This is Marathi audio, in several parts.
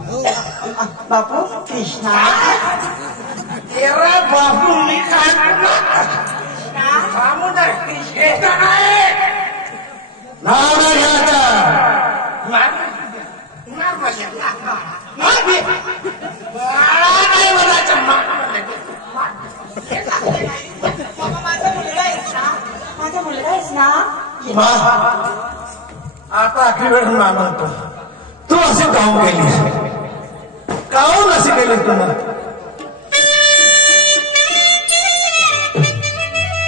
बापू कृष्णा तेरा बापू निकाल सामुदाय कृष्ण आहे नारायणाचा मार माझा मुलगा आहेस ना आता आखरी वेळ म्हणतो तू असे काहून केलीस काहून असे केले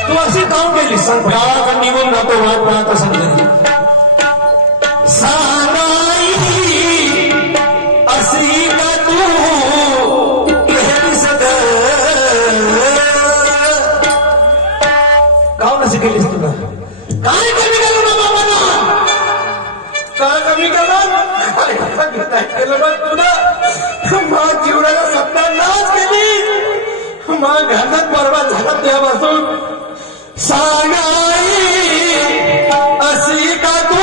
तू असे काहून केलीस गावाकडे निघून जातो वाट पाहत समजेल सानाई अशी का तू केलीस काहून असे केलीस तुला काय कमी केलं ना बाबांना काय कमी केलं काय केलं मग तुला मग जीवनाला सत्ता नाच केली मग घरात बरबाद झाला तेव्हापासून सांगाई अशी का तू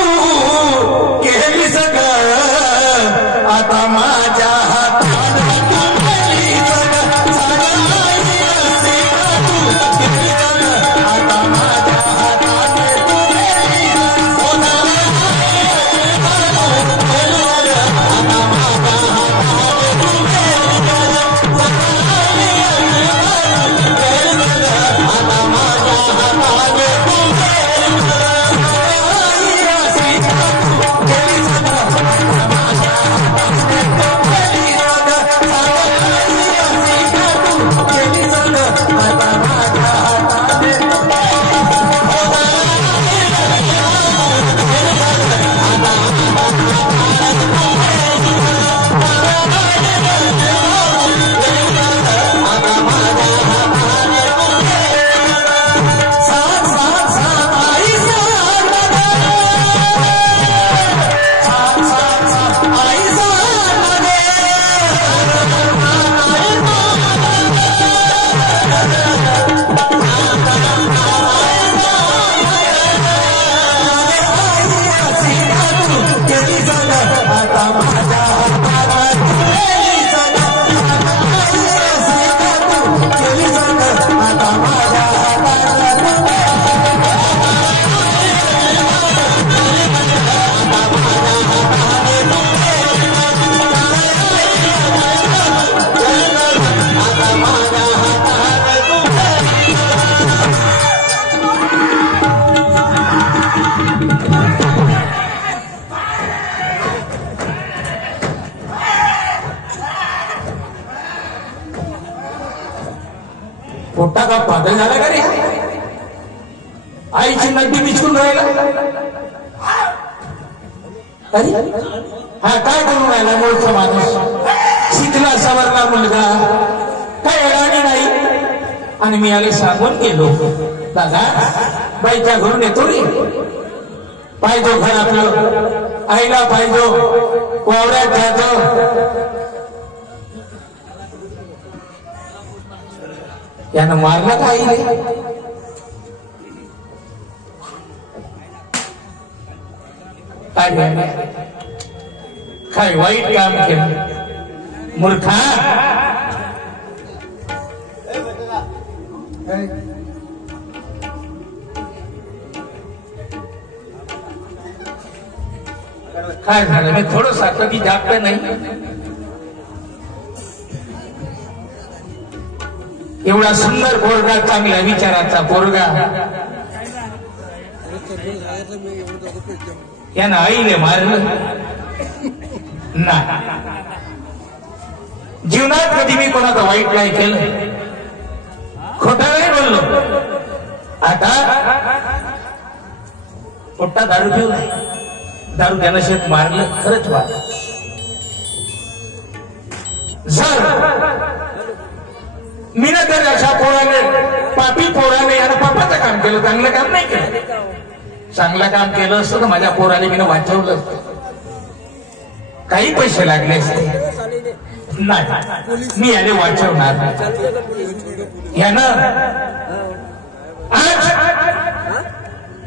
केली सगळं आता माझ्या हातात तू केली सगळं सांगाई अशी का तू केली सगळं आता माझ्या हातात तू केली पोटा का पागल झाला का रे आईची नड्डी बिचकून राहिला अरे हा काय करून राहिला मूळचा माणूस शिकला सवरला मुलगा काय अडाणी नाही आणि मी आले सांगून गेलो दादा बाईच्या घरून येतो रे पाहिजो घर आपलं आईला पाहिजो वावऱ्यात जातो यानं मारलं का आईले काय वाईट काम केलं मूर्खा काय झालं मी थोडं कधी जागत नाही एवढा सुंदर पोरगा चांगल्या विचाराचा पोरगा यानं आईने मारलं नाही जीवनात कधी मी कोणाचं वाईट नाही केलं खोटा नाही बोललो आता पोट्टा दारू पिऊ दारू त्यानं शेत मारलं खरंच मारलं जर मी ना तर अशा पोराने पापी पोराने यानं पापाचं काम केलं चांगलं काम नाही केलं चांगलं काम केलं असतं तर माझ्या पोराने मी वाचवलं असतं काही पैसे लागले असते नाही मी याने वाचवणार यानं आज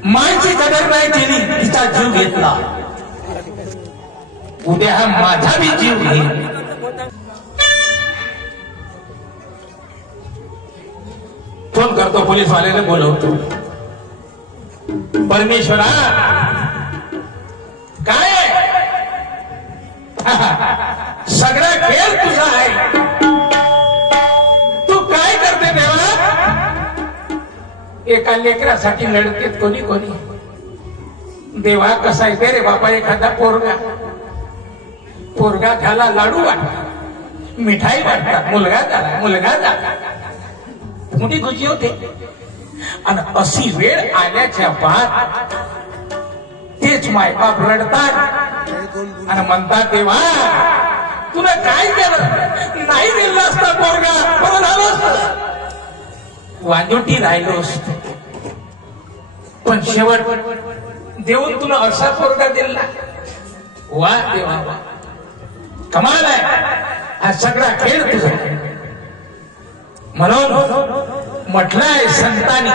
मायची कदर नाही केली तिचा जीव घेतला उद्या हा माझा बी जीव घेईल तो पोलीसवाल्याला बोलवतो. परमेश्वरा काय सगळा खेळ तुझा आहे, तू काय करते देवा? एका लेकरासाठी लढते कोणी कोणी. देवा कसा आहे रे बापा, एखादा पोरगा झाला लाडू वाटतात, मिठाई वाटतात, मुलगा झाला मोठी खुशी होते. आणि अशी वेळ आल्याच्या बाद तेच मायबाप रडतात आणि म्हणतात देवा तुला काय केलं, नाही दिलं असता पोरगा बरं झालं असतं, वाजोटी राहिलो असतो. पण शेवट देऊन तुला असा पोरगा दिला. वा देवा वा, कमाल आहे, हा सगळा खेळ तुझा. म्हणून म्हटलंय संतांनी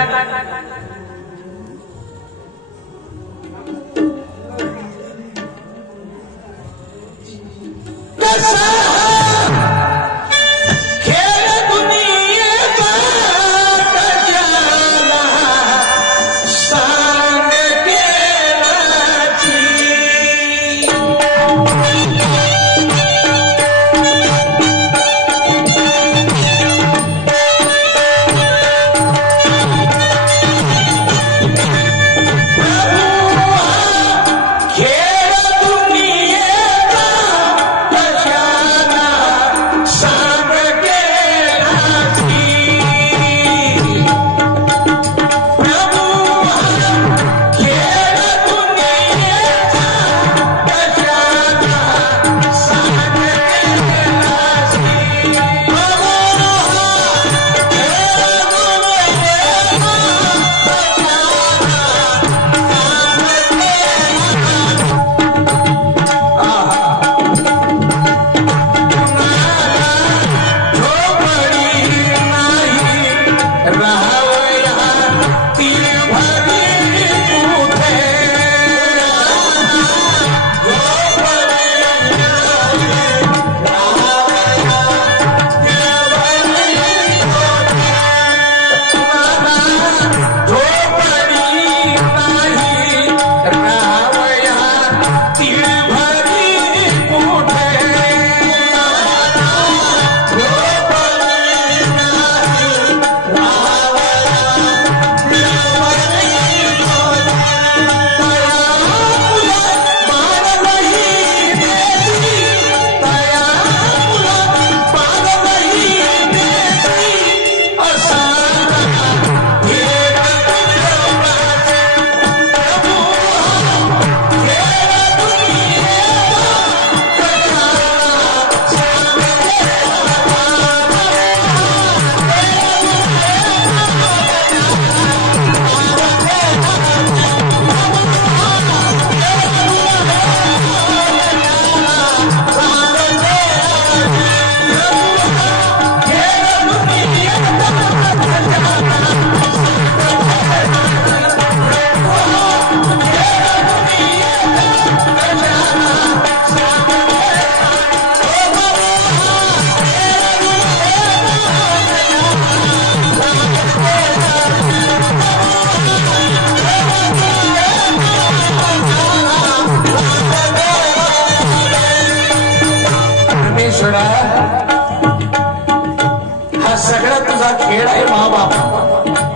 हा सगळा तुझा खेळ आहे माँ बाप.